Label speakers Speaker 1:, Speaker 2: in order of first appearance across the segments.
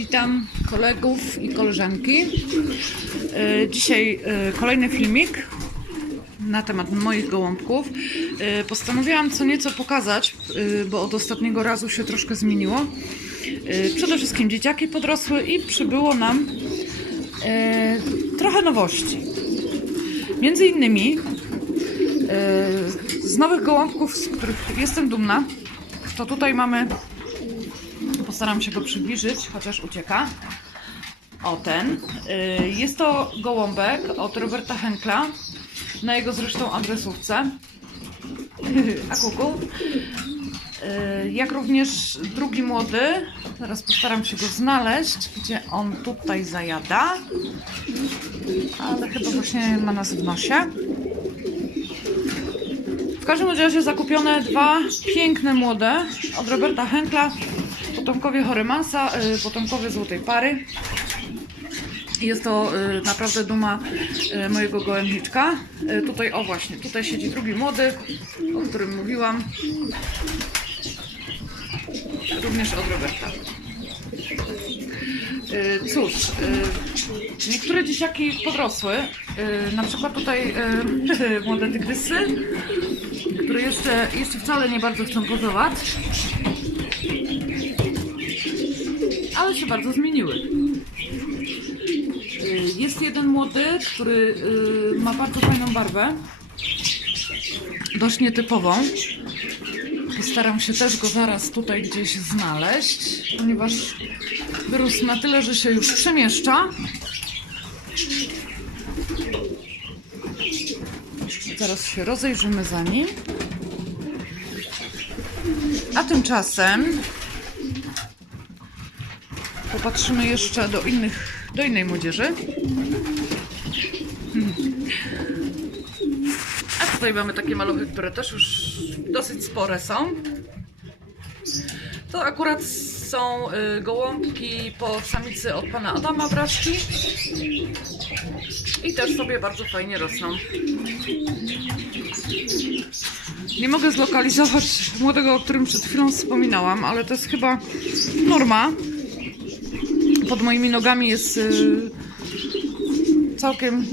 Speaker 1: Witam kolegów i koleżanki. E, Dzisiaj e, kolejny filmik na temat moich gołąbków. E, Postanowiłam co nieco pokazać, bo od ostatniego razu się troszkę zmieniło. Przede wszystkim dzieciaki podrosły i przybyło nam trochę nowości. Między innymi z nowych gołąbków, z których jestem dumna, to tutaj mamy Postaram się go przybliżyć, chociaż ucieka. O ten. Y, Jest to gołąbek od Roberta Henkla. Na jego zresztą adresówce. A kuku. Y, Jak również drugi młody. Teraz postaram się go znaleźć, gdzie on tutaj zajada. Ale chyba właśnie ma nas w nosie. W każdym razie zakupione dwa piękne młode od Roberta Henkla. Potomkowie Chorymansa, y, potomkowie Złotej Pary. Jest to y, naprawdę duma y, mojego gołębniczka. Y, Tutaj, o właśnie, tutaj siedzi drugi młody, o którym mówiłam. Również od Roberta. Cóż, niektóre dzieciaki podrosły. Na przykład tutaj młode tygrysy, które jeszcze, jeszcze wcale nie bardzo chcą pozować. Ale się bardzo zmieniły. Y, Jest jeden młody, który y, ma bardzo fajną barwę, dość nietypową. Postaram się też go zaraz tutaj gdzieś znaleźć, ponieważ wyrósł na tyle, że się już przemieszcza. Zaraz się rozejrzymy za nim. A tymczasem Popatrzymy jeszcze do innych, do innej młodzieży. A tutaj mamy takie maluchy, które też już dosyć spore są. To akurat są y, gołąbki po samicy od pana Adama Braszki. I też sobie bardzo fajnie rosną. Nie mogę zlokalizować młodego, o którym przed chwilą wspominałam, ale to jest chyba norma pod moimi nogami jest y, całkiem,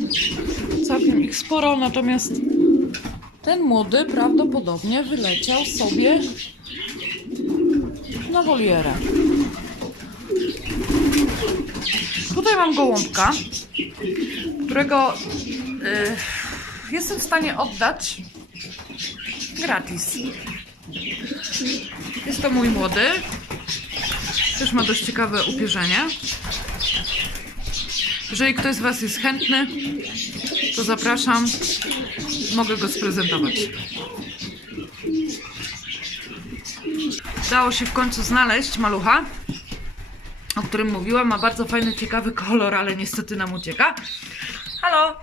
Speaker 1: całkiem ich sporo, natomiast ten młody prawdopodobnie wyleciał sobie na wolierę. Tutaj mam gołąbka, którego y, jestem w stanie oddać gratis. Jest to mój młody, też ma dość ciekawe upierzenie. Jeżeli ktoś z Was jest chętny, to zapraszam. Mogę go sprezentować. Udało się w końcu znaleźć malucha, o którym mówiłam. Ma bardzo fajny, ciekawy kolor, ale niestety nam ucieka. Halo!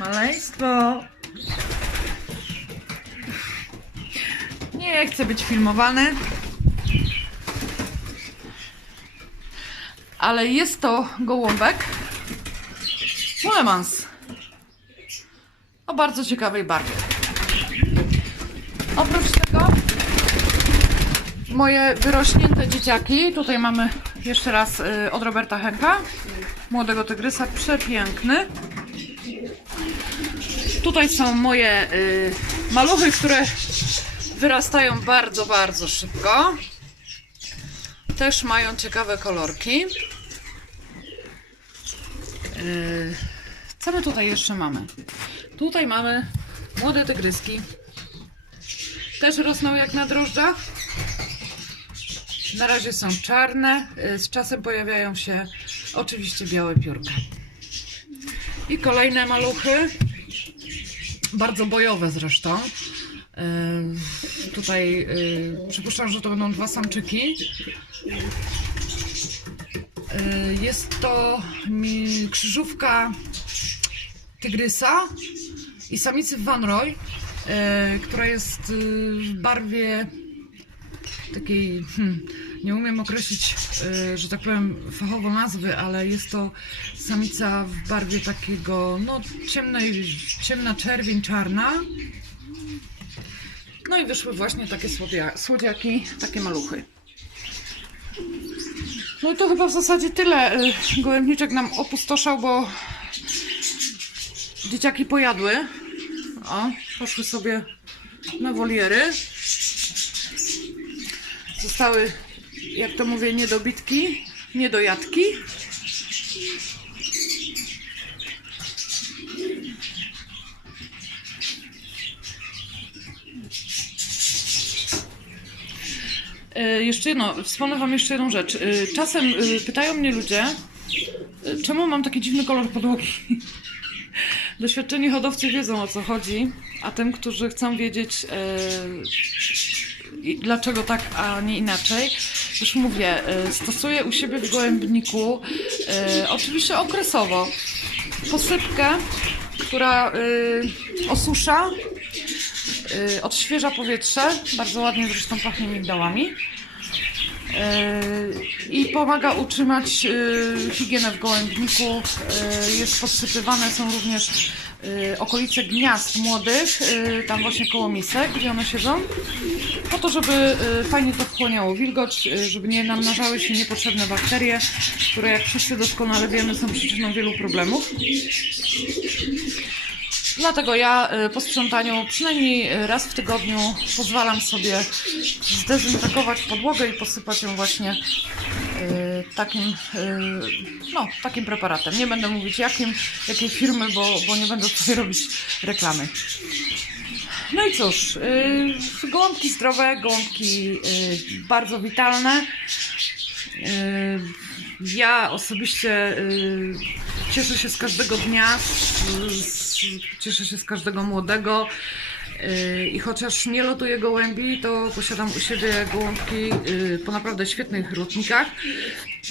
Speaker 1: Maleństwo! Nie chcę być filmowany. Ale jest to gołąbek Mulemans o bardzo ciekawej barwie. Oprócz tego moje wyrośnięte dzieciaki, tutaj mamy jeszcze raz y, od Roberta Henka, młodego tygrysa, przepiękny. Tutaj są moje y, maluchy, które wyrastają bardzo, bardzo szybko też mają ciekawe kolorki. Yy, Co my tutaj jeszcze mamy? Tutaj mamy młode tygryski. Też rosną jak na drożdżach. Na razie są czarne. Yy, Z czasem pojawiają się oczywiście białe piórka. I kolejne maluchy. Bardzo bojowe zresztą. Tutaj yy, przypuszczam, że to będą dwa samczyki. Y, Jest to krzyżówka tygrysa i samicy Van Roy, y, która jest y, w barwie takiej, hmm, nie umiem określić, y, że tak powiem, fachowo nazwy, ale jest to samica w barwie takiego, no, ciemnej, ciemna czerwień, czarna. No i wyszły właśnie takie słodzia- słodziaki, takie maluchy. No i to chyba w zasadzie tyle. Y, Gołębniczek nam opustoszał, bo dzieciaki pojadły. O, poszły sobie na woliery. Zostały, jak to mówię, niedobitki, niedojadki. Jeszcze jedno, wspomnę Wam jeszcze jedną rzecz. E, Czasem e, pytają mnie ludzie, e, czemu mam taki dziwny kolor podłogi. Doświadczeni hodowcy wiedzą o co chodzi, a tym, którzy chcą wiedzieć e, dlaczego tak, a nie inaczej, już mówię, e, stosuję u siebie w gołębniku e, oczywiście okresowo posypkę, która e, osusza y, odświeża powietrze, bardzo ładnie zresztą pachnie migdałami y, i pomaga utrzymać y, higienę w gołębniku. Y, Jest podsypywane są również y, okolice gniazd młodych, tam właśnie koło misek, gdzie one siedzą, po to, żeby fajnie to wchłaniało wilgoć, żeby nie namnażały się niepotrzebne bakterie, które jak wszyscy doskonale wiemy są przyczyną wielu problemów. Dlatego ja y, po sprzątaniu przynajmniej raz w tygodniu pozwalam sobie zdezynfekować podłogę i posypać ją właśnie y, takim, y, no, takim preparatem. Nie będę mówić jakim, jakiej firmy, bo, bo nie będę tutaj robić reklamy. No i cóż, gołąbki zdrowe, gołąbki bardzo witalne. Ja osobiście cieszę się z każdego dnia, z, cieszę się z każdego młodego. Y, I chociaż nie lotuję gołębi, to posiadam u siebie gołąbki y, po naprawdę świetnych lotnikach.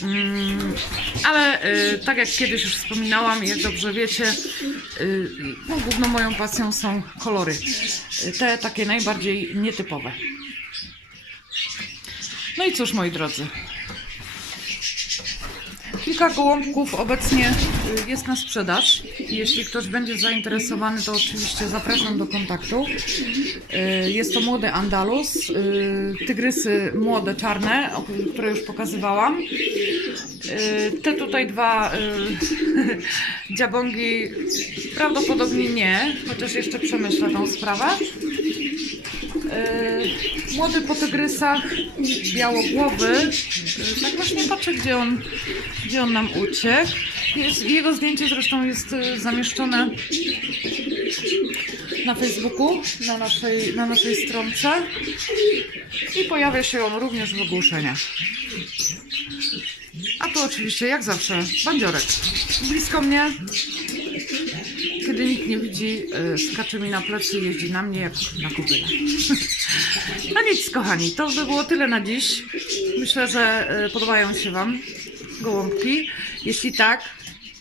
Speaker 1: Mm, Ale y, tak jak kiedyś już wspominałam, jak dobrze wiecie, no, główną moją pasją są kolory. Te takie najbardziej nietypowe. No i cóż, moi drodzy. Kilka gołąbków obecnie y, jest na sprzedaż. Jeśli ktoś będzie zainteresowany, to oczywiście zapraszam do kontaktu. Y, Jest to młody Andalus, y, tygrysy młode czarne, które już pokazywałam. Te tutaj dwa dziabągi prawdopodobnie nie, chociaż jeszcze przemyślę tą sprawę. Y, Młody po tygrysach, białogłowy. Y, Tak właśnie patrzę, gdzie on, gdzie on nam uciekł. Jest, jego zdjęcie zresztą jest y, zamieszczone na Facebooku, na naszej, na naszej stronce. I pojawia się on również w ogłoszeniach. A tu oczywiście, jak zawsze, bandziorek. Blisko mnie, kiedy nikt nie widzi, y, skacze mi na plecy i jeździ na mnie jak na kobylę. No nic, kochani, to by było tyle na dziś. Myślę, że y, podobają się Wam gołąbki. Jeśli tak,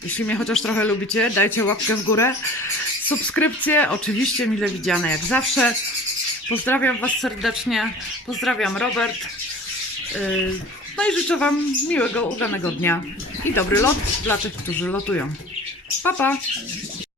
Speaker 1: jeśli mnie chociaż trochę lubicie, dajcie łapkę w górę. Subskrypcje, oczywiście mile widziane jak zawsze. Pozdrawiam Was serdecznie. Pozdrawiam Robert. Y, No i życzę Wam miłego, udanego dnia i dobry lot dla tych, którzy lotują. Pa, pa!